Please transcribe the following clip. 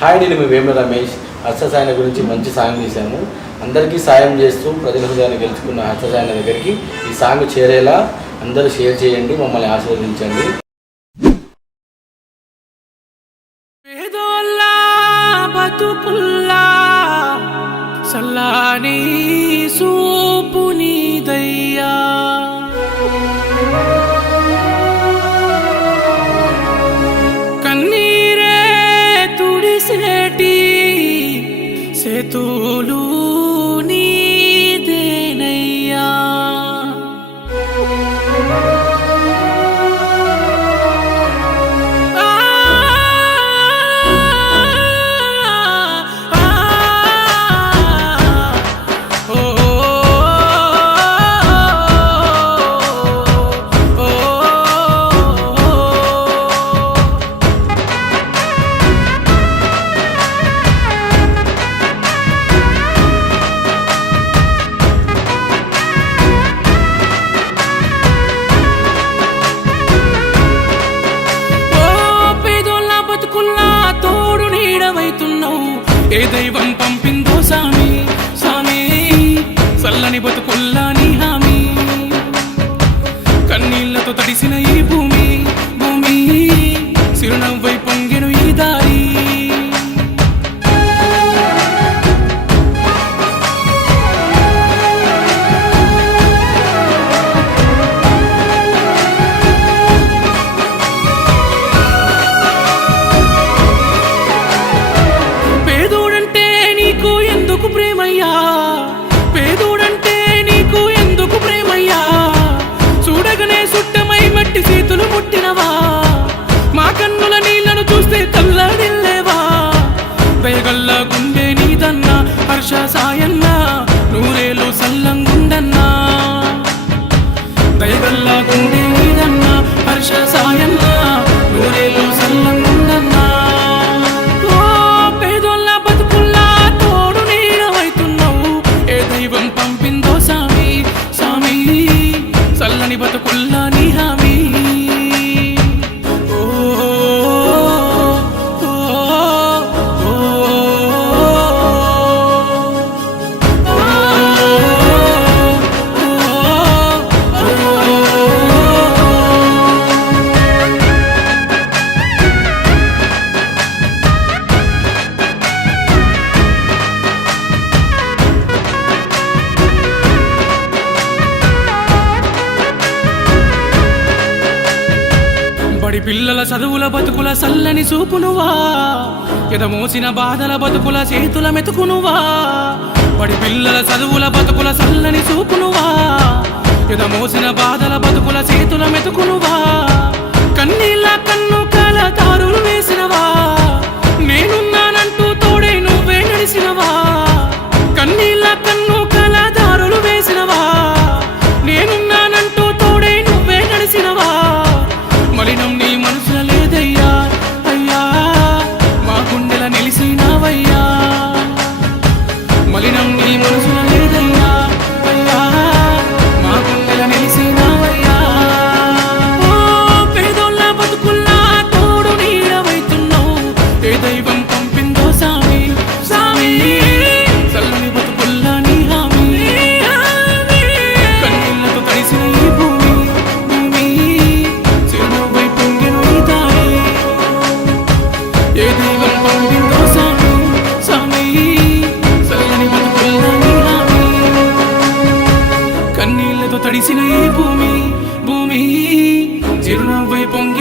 Hi, నేను మీ వేమ రమేష్. హర్ష సాయన గురించి మంచి సాంగ్ తీశాము. అందరికీ సాయం చేస్తూ ప్రజల హృదయాన్ని గెలుచుకున్న హర్ష సాయన దగ్గరికి ఈ సాంగ్ చేరేలా అందరూ షేర్ చేయండి, మమ్మల్ని ఆశీర్వదించండి. సల్లాని సూపుని దయ్యా కన్నీరే తుడిసేటి సేతులు నీదేనయ్యా ఏ దైవం పంపిందో సామి సామి చల్లని బతుకుల్లా నీ హామీ కన్నీళ్లతో తడిసిన ఈ భూమి భూమి చిరునవ్వై పొంగెను ఈ దారి పేదోడంటే నీకు ఎందుకు ప్రేమయ్యా చూడగనే సుట్టమై మట్టి చేతులు ముట్టినవా మా కన్నుల నీళ్లను చూస్తే తల్లడిల్లేవా దయగల్లా గుండె నీదన్నా హర్ష సాయన్న నూరేలు సల్లంగుండన్నా దయగల్లా గుండె నీదన్నా హర్ష సాయన్న నూరేలు సల్లంగుండన్నా పంపిందో సామి సామి చల్లని బతుకుల్లా నీ హామీ బడి పిల్లల చదువుల బతుకుల సల్లని చూపునువా ఎదమోసిన బాధల బతుకుల చేతుల మెతుకునువా బడి పిల్లల చదువుల బతుకుల సల్లని చూపునువా ఎదమోసిన బాధల బతుకుల చేతుల మెతుకునువా కన్నీళ్ళ కన్ను కాల తారులు వేసినవా నేనున్నానంటూ తోడే నువ్వే నడిసినవా కన్నీళ్ళ కన్ను కాల తారులు వేసినవా నేనున్నానంటూ తోడే నువ్వే నడిసినవా మలినం నీ మనసుల లేదయ్యా అయ్యా మా గుండెల నిలిసినావయ్యా మలినం నీ మనసుల లేదయ్యా అయ్యా మా గుండెల నిలిసినావయ్యా ఓ పేదోళ్ళ బతుకుల్లా తోడు నీడవైతున్నావు ఏ దైవం పంపిందో సామి సామి చల్లని బతుకుల్లా నీ హామీ కన్నీళ్లతో తడిసిన ఈ భూమి భూమి చిరునవ్వై పొంగెను ఈ దారి ఏ దైవం పంపిందో సామి సామి చల్లని బతుకుల్లా నీ హామీ కన్నీళ్లతో తడిసిన ఈ భూమి భూమి చిరునవ్వై పొంగి